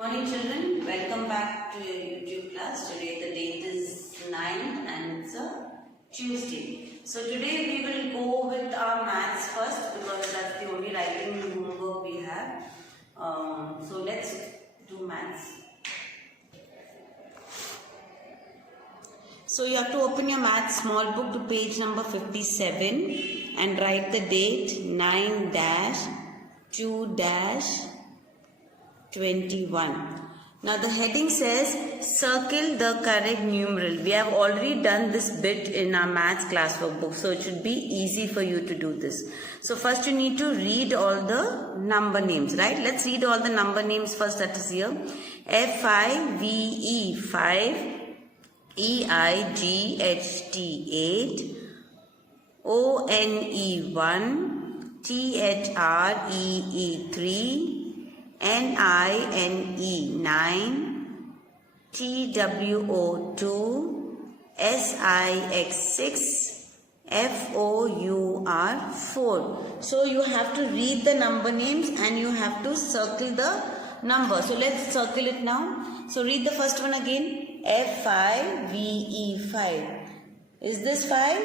Morning children, welcome back to your YouTube class. Today the date is 9 and it's a Tuesday. So today we will go with our maths first because that's the only writing homework we have. So let's do maths. So you have to open your maths small book to page number 57 and write the date 9-2-21. Now the heading says circle the correct numeral. We have already done this bit in our maths classwork book, so it should be easy for you to do this. So first you need to read all the number names, right? Let's read all the number names first, that is here. F-I-V-E 5, E-I-G-H-T 8, O-N-E 1, T-H-R-E-E 3, N-I-N-E 9, T-W-O 2, S-I-X 6, F-O-U-R 4. So you have to read the number names and you have to circle the number. So let's circle it now. So read the first one again. F-I-V-E 5. Is this 5?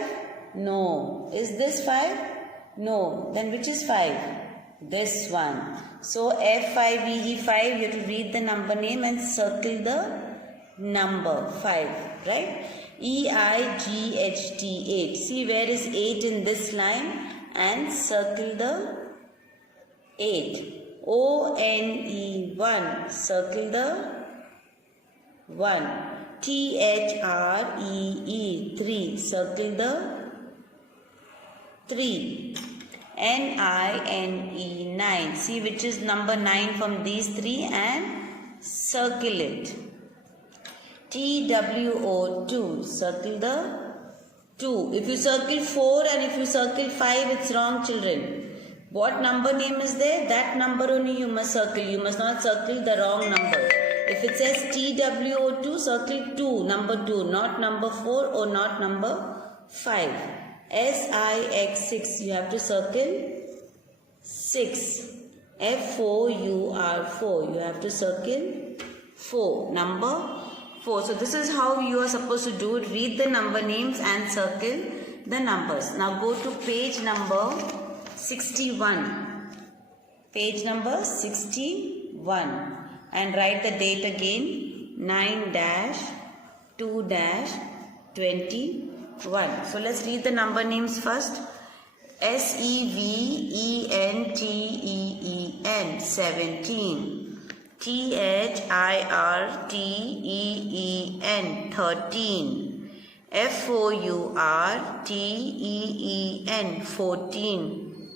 No. Is this 5? No. Then which is 5? This one. So F-I-V-E 5, you have to read the number name and circle the number 5, right? E-I-G-H-T 8. See where is 8 in this line and circle the 8. O-N-E 1, circle the 1. T-H-R-E-E 3, circle the 3. N-I-N-E 9. See which is number 9 from these three and circle it. T-W-O 2. Circle the 2. If you circle 4 and if you circle 5, it's wrong, children. What number name is there? That number only you must circle. You must not circle the wrong number. If it says T-W-O 2, circle 2, number 2, not number 4 or not number 5. S-I-X 6, you have to circle 6. F-O-U-R 4, you have to circle 4, number 4. So this is how you are supposed to do it. Read the number names and circle the numbers. Now go to page number 61. Page number 61 and write the date again 9-2-21. So let's read the number names first. S-E-V-E-N-T-E-E-N 17, T-H-I-R-T-E-E-N 13, F-O-U-R-T-E-E-N 14,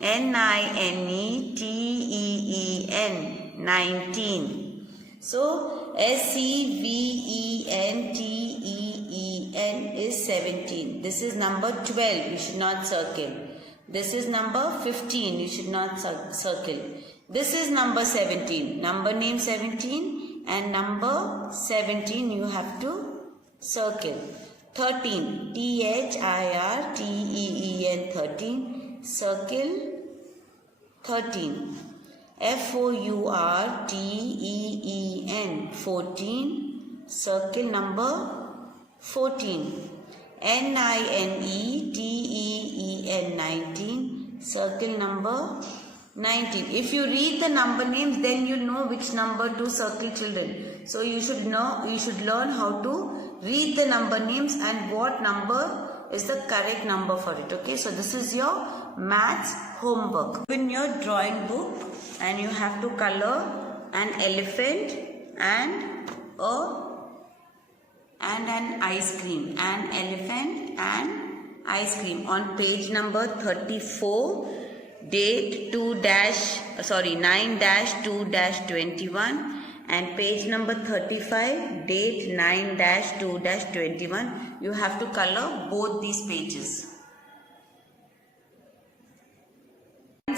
N-I-N-E-T-E-E-N 19. So S-E-V-E-N-T-E-E-N is 17. This is number 12. You should not circle. This is number 15. You should not circle. This is number 17. Number name 17 and number 17 you have to circle. 13. T-H-I-R-T-E-E-N 13. Circle 13. F-O-U-R-T-E-E-N 14, circle number 14. N-I-N-E-T-E-E-N 19, circle number 19. If you read the number names, then you know which number to circle, children. So you should learn how to read the number names and what number is the correct number for it. Okay, so this is your maths homework. In your drawing book, and you have to color an elephant and an ice cream. An elephant and ice cream on page number 34, date 9-2-21 and page number 35, date 9-2-21. You have to color both these pages.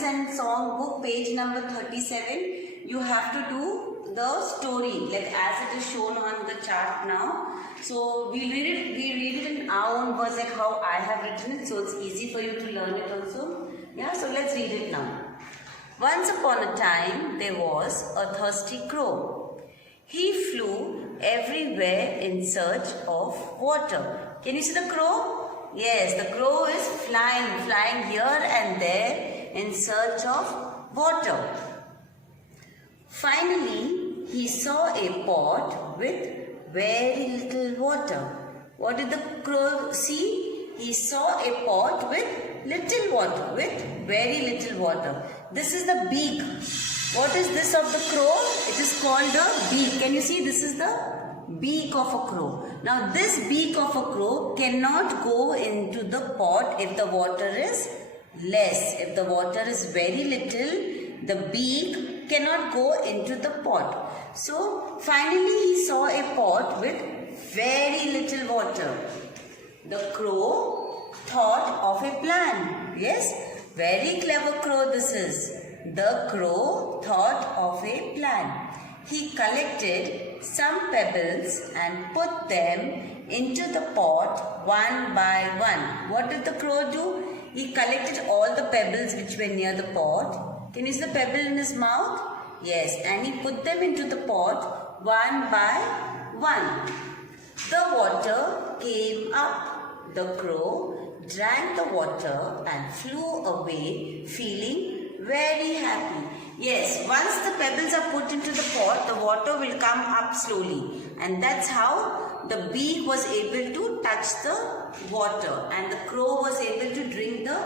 And song book, page number 37, you have to do the story like as it is shown on the chart now. So we read it in our own words, like how I have written it, so it's easy for you to learn it also. Yeah, so let's read it now. Once upon a time, there was a thirsty crow. He flew everywhere in search of water. Can you see the crow? Yes, the crow is flying here and there in search of water. Finally, he saw a pot with very little water. What did the crow see? He saw a pot with little water, with very little water. This is the beak. What is this of the crow? It is called a beak. Can you see? This is the beak of a crow. Now this beak of a crow cannot go into the pot if the water is less. If the water is very little, the beak cannot go into the pot. So finally he saw a pot with very little water. The crow thought of a plan. Yes, very clever crow this is. The crow thought of a plan. He collected some pebbles and put them into the pot one by one. What did the crow do? He collected all the pebbles which were near the pot. Can you see the pebble in his mouth? Yes, and he put them into the pot one by one. The water came up. The crow drank the water and flew away feeling very happy. Yes, once the pebbles are put into the pot, the water will come up slowly. And that's how the beak was able to touch the water and the crow was able to drink the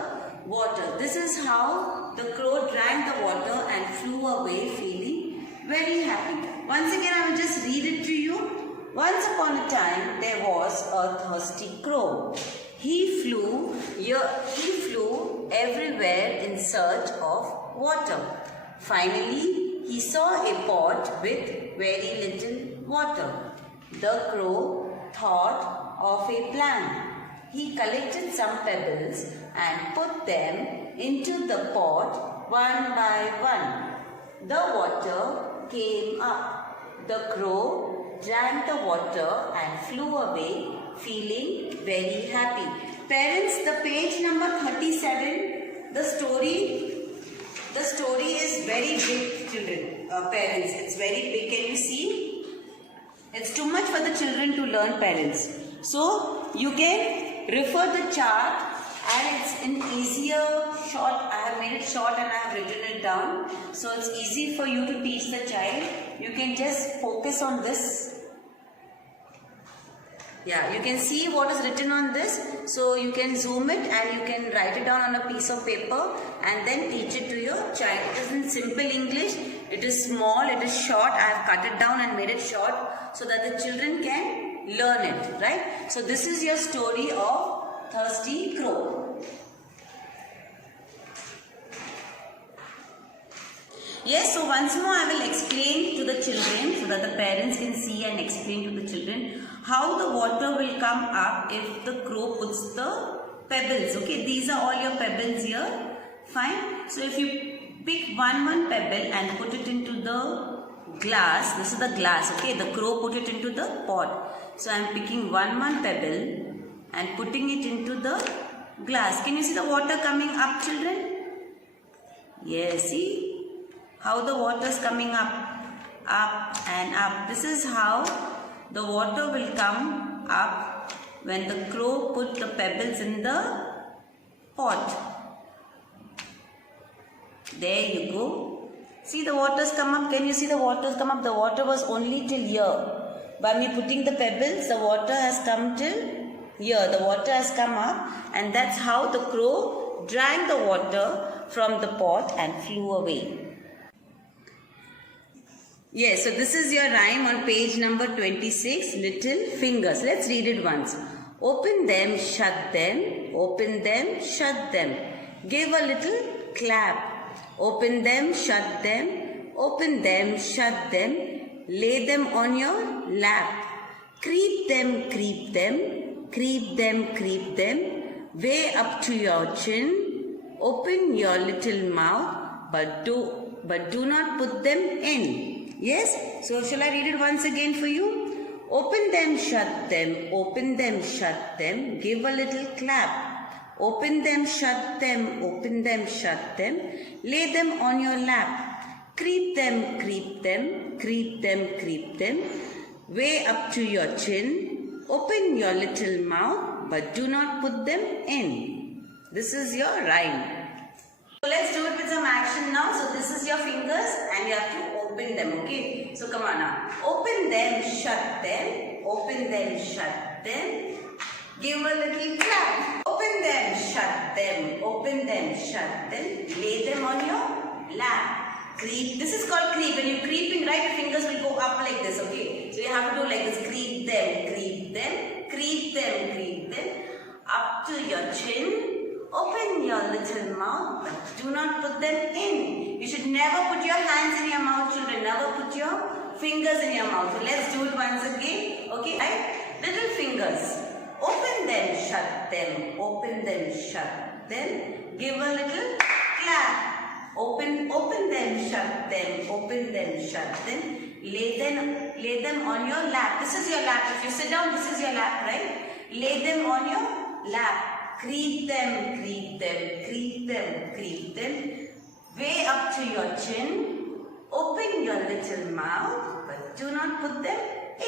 water. This is how the crow drank the water and flew away feeling very happy. Once again, I will just read it to you. Once upon a time, there was a thirsty crow. He flew everywhere in search of water. Finally, he saw a pot with very little water. The crow thought of a plan. He collected some pebbles and put them into the pot one by one. The water came up. The crow drank the water and flew away feeling very happy. Parents, the page number 37, the story is very big, children. Parents, it's very big. Can you see? It's too much for the children to learn, parents. So, you can refer the chart and it's in easier short. I have made it short and I have written it down. So, it's easy for you to teach the child. You can just focus on this. Yeah, you can see what is written on this. So you can zoom it and you can write it down on a piece of paper and then teach it to your child. It is in simple English. It is small, it is short. I have cut it down and made it short so that the children can learn it, right? So this is your story of Thirsty Crow. Yes, so once more I will explain to the children so that the parents can see and explain to the children how the water will come up if the crow puts the pebbles. Okay, these are all your pebbles here. Fine. So if you pick one pebble and put it into the glass, this is the glass. Okay, the crow put it into the pot. So I am picking one pebble and putting it into the glass. Can you see the water coming up, children? Yes, see how the water is coming up and up. This is how the water will come up when the crow put the pebbles in the pot. There you go. See the waters come up. Can you see the waters come up? The water was only till here. By me putting the pebbles, the water has come till here. The water has come up and that's how the crow drank the water from the pot and flew away. Yes, so this is your rhyme on page number 26, Little Fingers. Let's read it once. Open them, shut them, open them, shut them. Give a little clap. Open them, shut them, open them, shut them. Lay them on your lap. Creep them, creep them, creep them, creep them. Way up to your chin. Open your little mouth, but do not put them in. Yes? So shall I read it once again for you? Open them, shut them, open them, shut them. Give a little clap. Open them, shut them, open them, shut them. Lay them on your lap. Creep them, creep them, creep them, creep them. Way up to your chin. Open your little mouth, but do not put them in. This is your rhyme. So let's do it with some action now. So this is your fingers and you have to open them, okay? So come on now. Open them, shut them. Open them, shut them. Give a little clap. Open them, shut them. Open them, shut them. Lay them on your lap. Creep. This is called creep. When you're creeping, right, your fingers will go up like this, okay? So you have to do like this. Creep them, creep them, creep them, creep them. Up to your chin. Open your little mouth, but do not put them in. You should never put your hands in your mouth, children. Never put your fingers in your mouth. So let's do it once again. Okay, right? Little fingers. Open them, shut them. Open them, shut them. Give a little clap. Open them, shut them. Open them, shut them. Lay them on your lap. This is your lap. If you sit down, this is your lap, right? Lay them on your lap. Creep them, creep them, creep them, creep them. Way up to your chin. Open your little mouth, but do not put them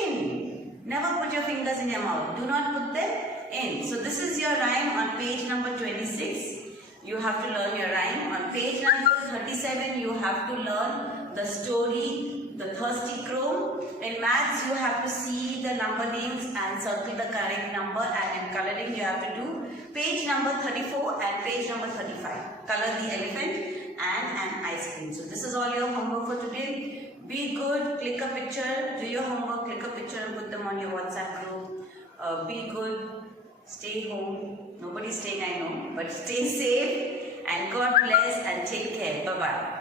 in. Never put your fingers in your mouth. Do not put them in. So this is your rhyme on page number 26. You have to learn your rhyme. On page number 37, you have to learn the story, The Thirsty Crow. In maths, you have to see the number names and circle the correct number, and in coloring, you have to do page number 34 and page number 35. Color the elephant and an ice cream. So this is all your homework for today. Be good, click a picture, do your homework, click a picture and put them on your WhatsApp group. Be good, stay home. Nobody's staying, I know, but stay safe and God bless and take care. Bye-bye.